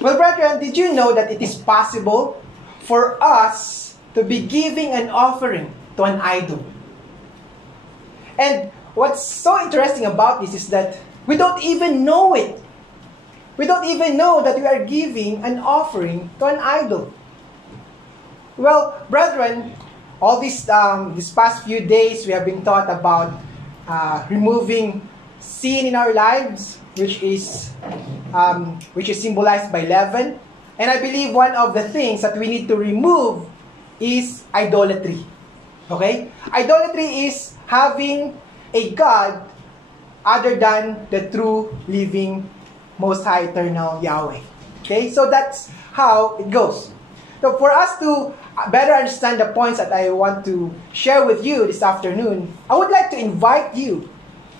Well, brethren, did you know that it is possible for us to be giving an offering to an idol? And what's so interesting about this is that we don't even know it. We don't even know that we are giving an offering to an idol. Well, brethren, all these past few days we have been taught about removing sin in our lives, which is symbolized by leaven. And I believe one of the things that we need to remove is idolatry. Okay? Idolatry is having a God other than the true, living, Most High, Eternal Yahweh. Okay? So that's how it goes. So for us to better understand the points that I want to share with you this afternoon, I would like to invite you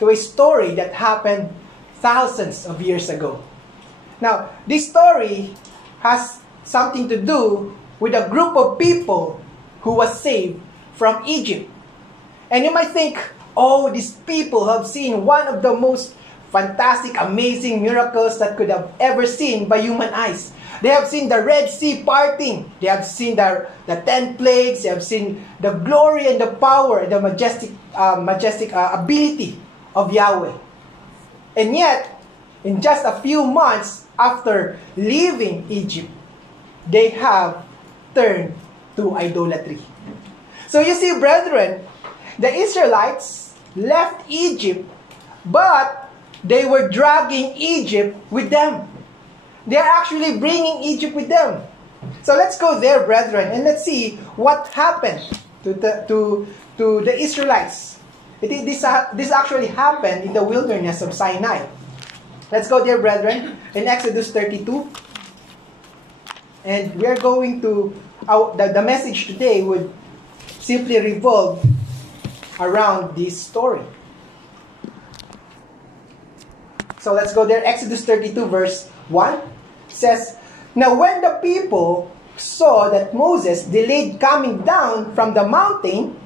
to a story that happened thousands of years ago. Now, this story has something to do with a group of people who was saved from Egypt. And you might think, oh, these people have seen one of the most fantastic, amazing miracles that could have ever seen by human eyes. They have seen the Red Sea parting. They have seen the 10 plagues. They have seen the glory and the power, the majestic ability of Yahweh. And yet, in just a few months after leaving Egypt, they have turned to idolatry. So you see, brethren, the Israelites left Egypt, but they were dragging Egypt with them. They are actually bringing Egypt with them. So let's go there, brethren, and let's see what happened to the Israelites. This actually happened in the wilderness of Sinai. Let's go there, brethren, in Exodus 32. And we are going to, the message today would simply revolve around this story. So let's go there. Exodus 32 verse 1 says, "Now when the people saw that Moses delayed coming down from the mountain,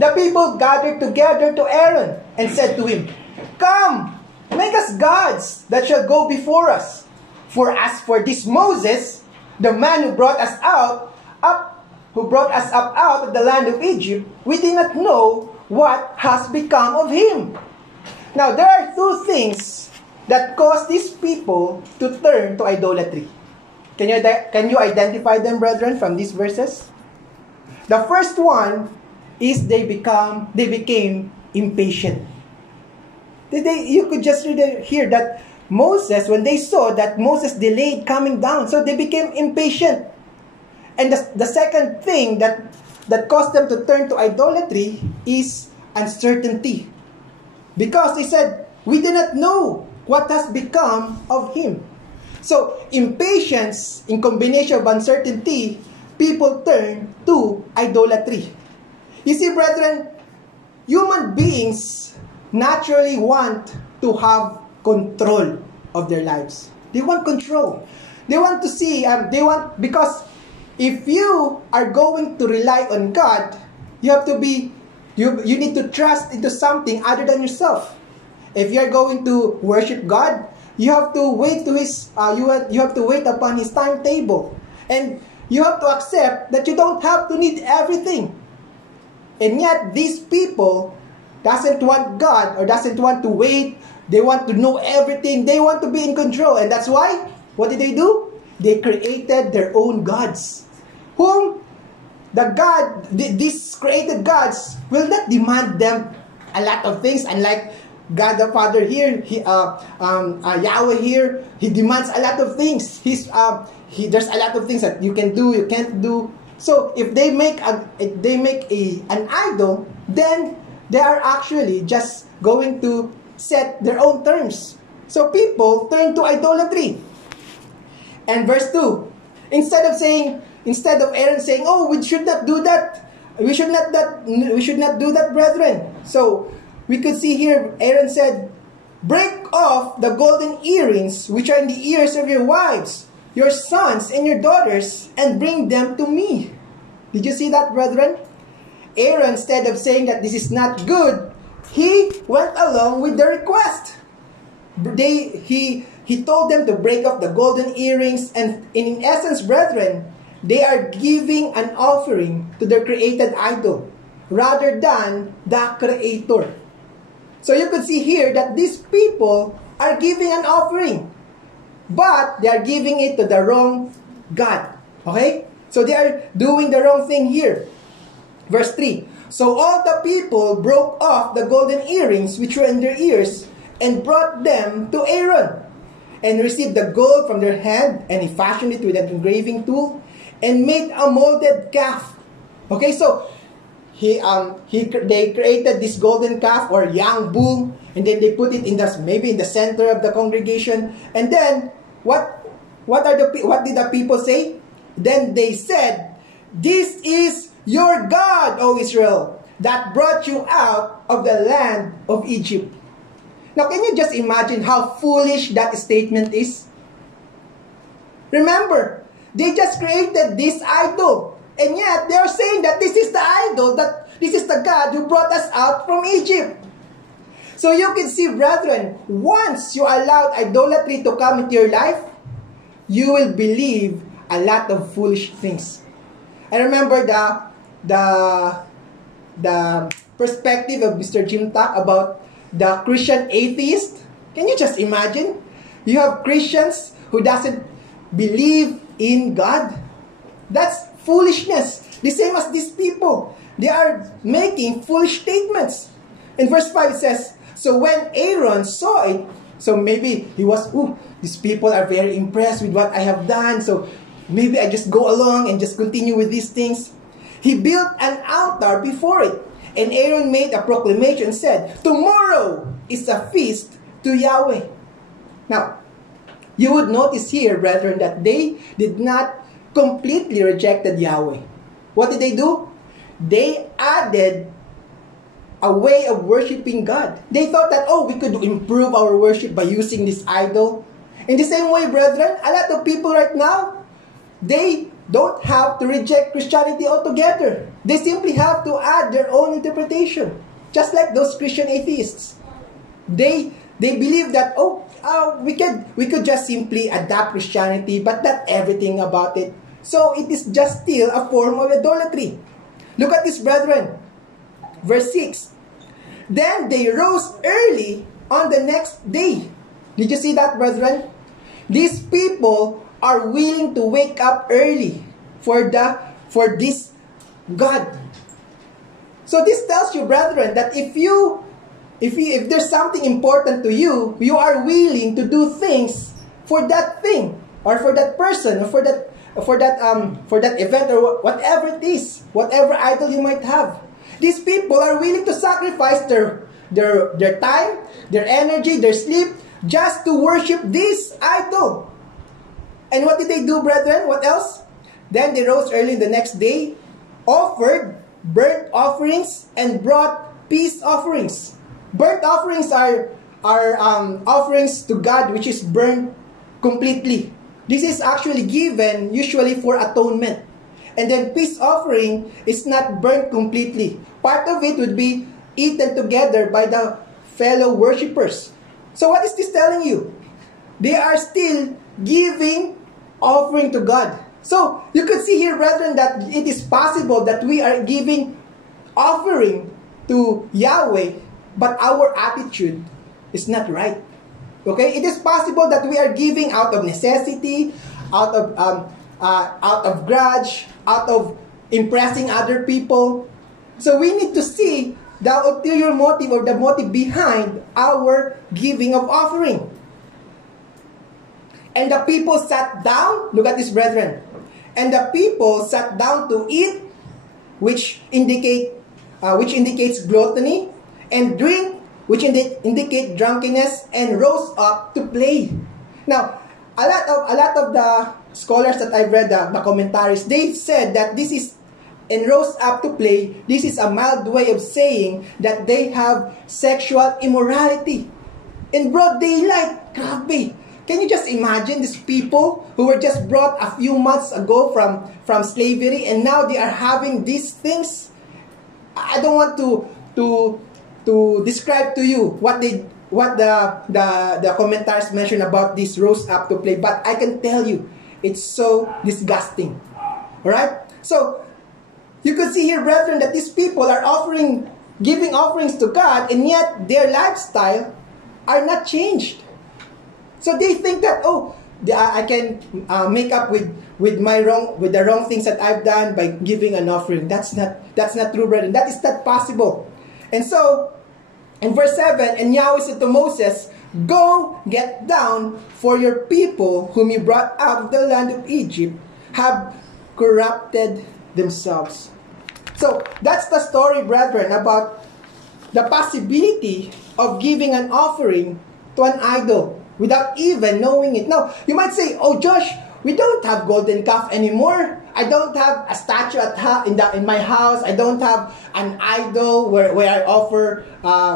the people gathered together to Aaron and said to him, 'Come, make us gods that shall go before us. For as for this Moses, the man who brought us up out of the land of Egypt, we did not know what has become of him.'" Now there are two things that caused these people to turn to idolatry. Can you identify them, brethren, from these verses? The first one is they became impatient. You could just hear that Moses, when they saw that Moses delayed coming down, so they became impatient. And the second thing that caused them to turn to idolatry is uncertainty. Because they said, "We do not know what has become of him." So, impatience in combination of uncertainty, people turn to idolatry. You see, brethren, human beings naturally want to have control of their lives. They want control. They want to see, because if you are going to rely on God, you need to trust into something other than yourself. If you are going to worship God, you have to wait you have to wait upon His timetable, and you have to accept that you don't have to need everything. And yet, these people doesn't want God or doesn't want to wait. They want to know everything. They want to be in control, and that's why. What did they do? They created their own gods, whom these created gods will not demand them a lot of things, unlike God the Father here, Yahweh here, He demands a lot of things. There's a lot of things that you can do, you can't do. So if they make an idol, then they are actually just going to set their own terms. So people turn to idolatry. And verse 2, instead of Aaron saying, "Oh, we should not do that. We should not do that, brethren." So we could see here, Aaron said, "Break off the golden earrings which are in the ears of your wives, your sons and your daughters, and bring them to me." Did you see that, brethren? Aaron, instead of saying that this is not good, he went along with the request. He told them to break off the golden earrings, and in essence, brethren, they are giving an offering to their created idol rather than the Creator. So you could see here that these people are giving an offering, but they are giving it to the wrong God. Okay? So they are doing the wrong thing here. Verse 3. So all the people broke off the golden earrings which were in their ears and brought them to Aaron, and received the gold from their hand, and he fashioned it with an engraving tool and made a molded calf. Okay, so they created this golden calf or young bull, and then they put it in maybe in the center of the congregation. And then what did the people say? Then they said, "This is your God, O Israel, that brought you out of the land of Egypt." Now, can you just imagine how foolish that statement is? Remember, they just created this idol, and yet they are saying that this is the idol, that this is the God who brought us out from Egypt. So you can see, brethren, once you allowed idolatry to come into your life, you will believe a lot of foolish things. I remember the perspective of Mr. Jim Tak about the Christian atheist. Can you just imagine? You have Christians who doesn't believe in God. That's foolishness. The same as these people. They are making foolish statements. In verse 5 it says, so when Aaron saw it, so maybe he was, these people are very impressed with what I have done, so maybe I just go along and just continue with these things. He built an altar before it, and Aaron made a proclamation and said, tomorrow is a feast to Yahweh. Now, you would notice here, brethren, that they did not completely rejected Yahweh. What did they do? They added a way of worshiping God. They thought that, we could improve our worship by using this idol. In the same way, brethren, a lot of people right now, they don't have to reject Christianity altogether. They simply have to add their own interpretation. Just like those Christian atheists. They believe that, we could just simply adapt Christianity, but not everything about it. So it is just still a form of idolatry. Look at this, brethren. Verse 6. Then they rose early on the next day. Did you see that, brethren? These people are willing to wake up early for this God. So this tells you, brethren, that if there's something important to you, you are willing to do things for that thing, or for that person, or for that event, or whatever it is, whatever idol you might have. These people are willing to sacrifice their time, their energy, their sleep, just to worship this idol. And what did they do, brethren? What else? Then they rose early the next day, offered burnt offerings, and brought peace offerings. Burnt offerings are offerings to God which is burnt completely. This is actually given usually for atonement. And then peace offering is not burnt completely. Part of it would be eaten together by the fellow worshippers. So what is this telling you? They are still giving offering to God. So you could see here, brethren, that it is possible that we are giving offering to Yahweh, but our attitude is not right. Okay? It is possible that we are giving out of necessity, out of grudge, out of impressing other people. So we need to see the ulterior motive, or the motive behind our giving of offering. And the people sat down, look at this, brethren. And the people sat down to eat, which indicates gluttony, and drink, which indicate drunkenness, and rose up to play. Now, a lot of the scholars that I've read the commentaries, they said that this is, and rose up to play, this is a mild way of saying that they have sexual immorality in broad daylight. Grabe. Can you just imagine these people who were just brought a few months ago from slavery, and now they are having these things? I don't want to describe to you what what the commentaries mention about this rose up to play, but I can tell you, it's so disgusting. Alright? So, you could see here, brethren, that these people are giving offerings to God, and yet their lifestyle are not changed. So they think that, oh, I can make up with the wrong things that I've done by giving an offering. That's not true, brethren. That is not possible. And so, in verse 7, and Yahweh said to Moses, "Go, get down, for your people whom you brought out of the land of Egypt have corrupted themselves." So, that's the story, brethren, about the possibility of giving an offering to an idol without even knowing it. Now, you might say, "Oh, Josh, we don't have golden calf anymore. I don't have a statue in my house. I don't have an idol where I offer,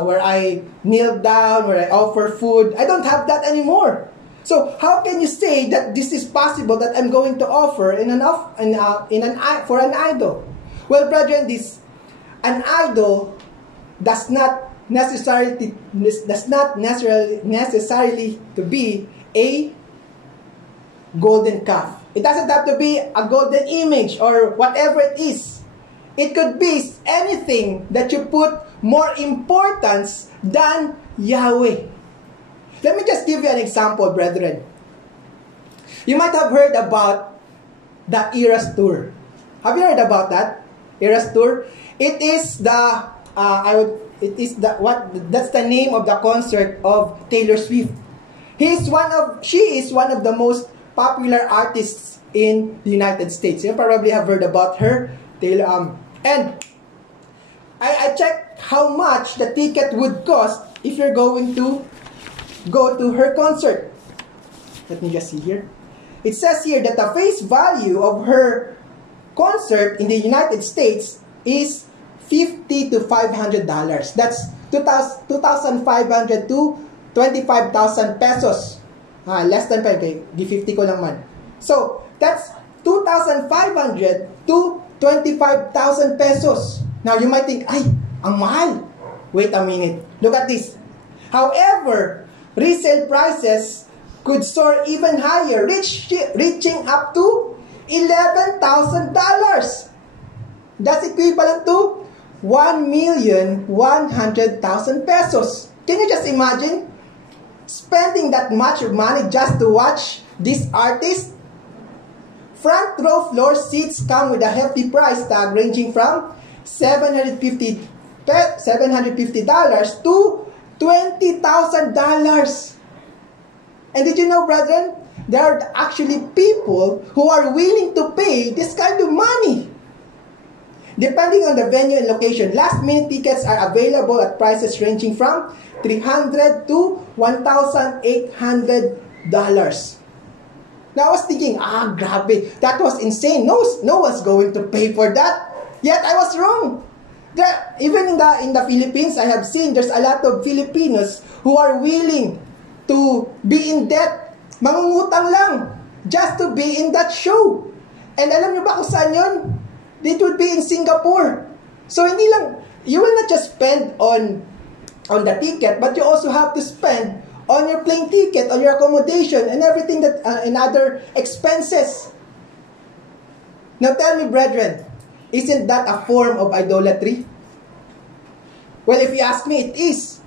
where I kneel down, where I offer food. I don't have that anymore. So how can you say that this is possible that I'm going to offer for an idol?" Well, brethren, an idol does not necessarily to be a golden calf. It doesn't have to be a golden image or whatever it is. It could be anything that you put more importance than Yahweh. Let me just give you an example, brethren. You might have heard about the Eras Tour. Have you heard about that? Eras Tour? It is that's the name of the concert of Taylor Swift. She is one of the most popular artists in the United States. You probably have heard about her. And I checked how much the ticket would cost if you're going to go to her concert. Let me just see here. It says here that the face value of her concert in the United States is $50 to $500. That's $2,500 to 25,000 pesos. Less than 5. Okay, di 50 ko lang man. So, that's 2,500 to 25,000 pesos. Now, you might think, ay, ang mahal. Wait a minute. Look at this. However, resale prices could soar even higher, reaching up to $11,000. That's equivalent to 1,100,000 pesos. Can you just imagine spending that much money just to watch this artist? Front row floor seats come with a hefty price tag ranging from $750 to $20,000. And did you know, brethren, there are actually people who are willing to pay this kind of money. Depending on the venue and location, last-minute tickets are available at prices ranging from $300 to $1,800. Now, I was thinking, grabe, that was insane. No one's going to pay for that. Yet, I was wrong. Even in the Philippines, I have seen there's a lot of Filipinos who are willing to be in debt, mangungutang lang, just to be in that show. And alam niyo ba kung saan yun? It would be in Singapore. So, hindi lang, you will not just spend on the ticket, but you also have to spend on your plane ticket, on your accommodation, and everything that, and other expenses. Now tell me, brethren, isn't that a form of idolatry? Well, if you ask me, it is.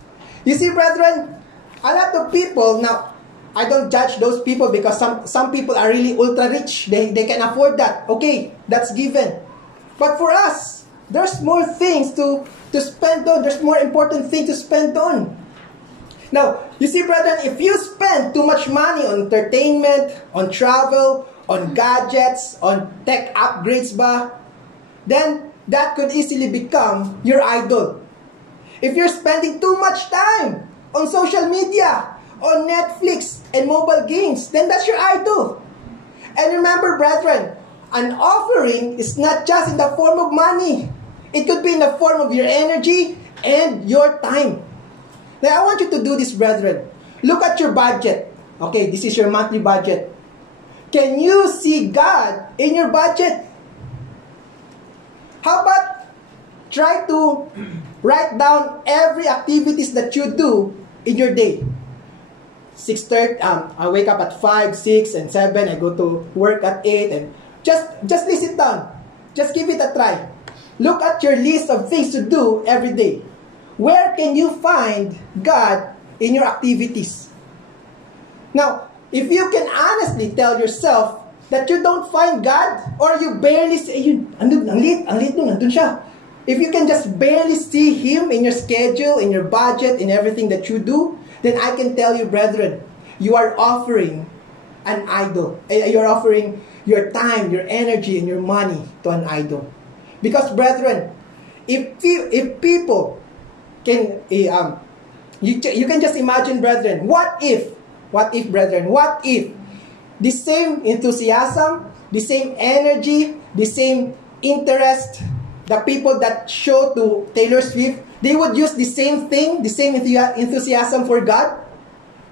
You see, brethren, a lot of people, now, I don't judge those people because some people are really ultra rich. They can afford that. Okay, that's given. But for us, there's more things to spend on. There's more important things to spend on. Now, you see, brethren, if you spend too much money on entertainment, on travel, on gadgets, on tech upgrades then that could easily become your idol. If you're spending too much time on social media, on Netflix and mobile games, then that's your idol. And remember, brethren, an offering is not just in the form of money. It could be in the form of your energy and your time. Now, I want you to do this, brethren. Look at your budget. Okay, this is your monthly budget. Can you see God in your budget? How about try to write down every activities that you do in your day. 6:30, I wake up at 5, 6, and 7. I go to work at 8, and just list it down. Just give it a try. Look at your list of things to do every day. Where can you find God in your activities? Now, if you can honestly tell yourself that you don't find God, or you barely say, ang lit nun, nandun siya. If you can just barely see Him in your schedule, in your budget, in everything that you do, then I can tell you, brethren, you are offering an idol. You're offering your time, your energy, and your money to an idol. Because, brethren, if people can, you can just imagine, brethren, what if, brethren, what if the same enthusiasm, the same energy, the same interest, the people that show to Taylor Swift, they would use the same thing, the same enthusiasm for God?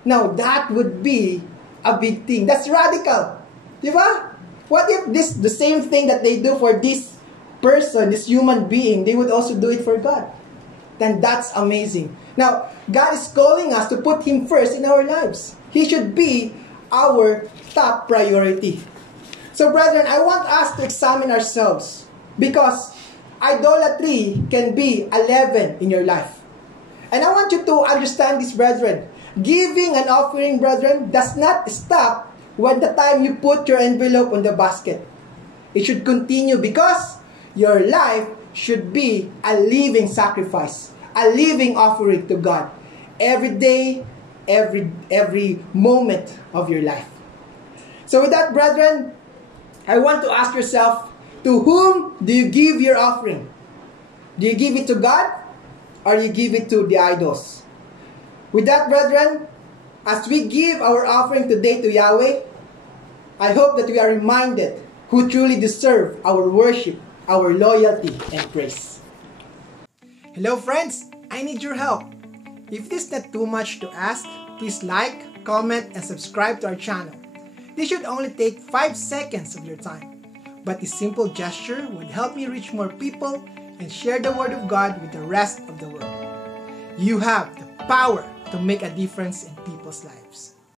Now, that would be a big thing. That's radical. Diba? What if the same thing that they do for this person, this human being, they would also do it for God? Then that's amazing. Now, God is calling us to put Him first in our lives. He should be our top priority. So, brethren, I want us to examine ourselves, because idolatry can be a leaven in your life. And I want you to understand this, brethren. Giving and offering, brethren, does not stop when the time you put your envelope on the basket. It should continue, because your life should be a living sacrifice, a living offering to God. Every day, every moment of your life. So with that, brethren, I want to ask yourself, to whom do you give your offering? Do you give it to God, or you give it to the idols? With that, brethren, as we give our offering today to Yahweh, I hope that we are reminded who truly deserve our worship, our loyalty, and praise. Hello, friends. I need your help. If this is not too much to ask, please like, comment, and subscribe to our channel. This should only take 5 seconds of your time. But this simple gesture would help me reach more people and share the Word of God with the rest of the world. You have the power to make a difference in people's lives.